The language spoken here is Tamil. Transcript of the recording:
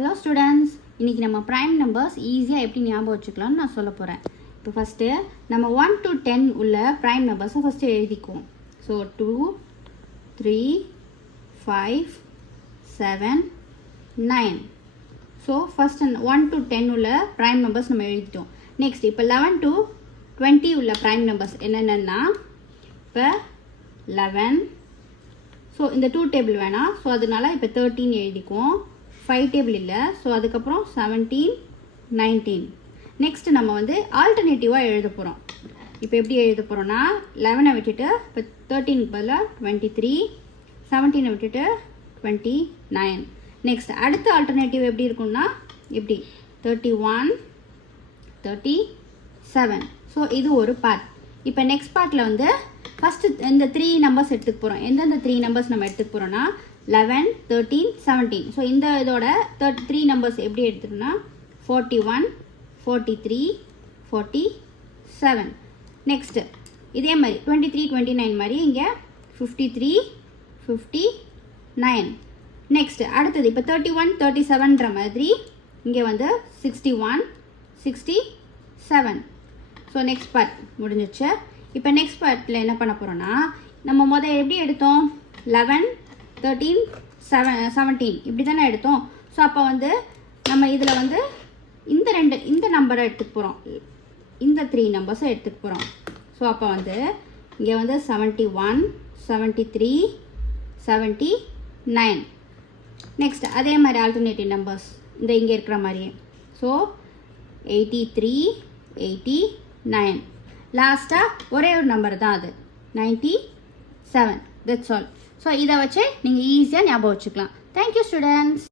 Hello students, இன்னைக்கு நம்ம prime numbers ஈஸியாக எப்படி ஞாபகம் வச்சுக்கலாம்னு நான் சொல்ல போகிறேன். இப்போ ஃபஸ்ட்டு நம்ம 1 to 10 உள்ள prime numbers ஃபஸ்ட்டு எழுதிக்குவோம். ஸோ 2, 3, 5, 7, 9. ஸோ ஃபஸ்ட் 1 to 10 உள்ள prime numbers நம்ம எழுதிட்டோம். நெக்ஸ்ட் இப்போ 11 to 20 உள்ள prime numbers என்னென்னா இப்போ 11. ஸோ இந்த 2 டேபிள் வேணாம். ஸோ அதனால இப்போ 13 எழுதிக்குவோம். 5 டேபிள் இல்லை. ஸோ அதுக்கப்புறம் 17, 19. நெக்ஸ்ட் நம்ம வந்து ஆல்டர்னேட்டிவாக எழுத போகிறோம். இப்போ எப்படி எழுத போகிறோன்னா 11 விட்டுட்டு இப்போ 13 பதிலாக 23, 17 விட்டுட்டு 29. நெக்ஸ்ட் அடுத்த ஆல்டர்னேட்டிவ் எப்படி இருக்கும்னா எப்படி 31, 37. ஸோ இது ஒரு பார்ட். இப்போ நெக்ஸ்ட் பார்ட்டில் வந்து ஃபஸ்ட்டு இந்த 3 நம்பர்ஸ் எடுத்துக்க போகிறோம். எந்தெந்த 3 நம்பர்ஸ் நம்ம எடுத்துக்க போகிறோன்னா 11, 13, 17. ஸோ இந்த இதோட 3 நம்பர்ஸ் எப்படி எடுத்துக்கணும்னா 41, 43, 47. நெக்ஸ்ட்டு இதே மாதிரி 23, 29 மாதிரி இங்கே 53, 59. நெக்ஸ்ட்டு அடுத்தது இப்போ 31, 37ன்ற மாதிரி இங்கே வந்து 61, 67. ஸோ நெக்ஸ்ட் பார்ட் முடிஞ்சிச்சு. இப்போ நெக்ஸ்ட் பார்ட்டில் என்ன பண்ண போகிறோன்னா நம்ம முதல் எப்படி எடுத்தோம் 11, 13, 17 இப்படி தானே எடுத்தோம். ஸோ அப்போ வந்து நம்ம இதில் வந்து இந்த நம்பரை எடுத்துக்க போகிறோம். இந்த 3 நம்பர்ஸை எடுத்துக்க போகிறோம். ஸோ அப்போ வந்து இங்கே வந்து 71, 73, 79. நெக்ஸ்ட் அதே மாதிரி ஆல்டர்னேட்டிவ் நம்பர்ஸ் இந்த இங்கே இருக்கிற மாதிரியே. ஸோ 83, 89. லாஸ்ட்டாக ஒரே ஒரு நம்பர் தான் அது 97. That's all. ஸோ இதை வச்சு நீங்கள் ஈஸியாக ஞாபகம் வச்சுக்கலாம். Thank you students.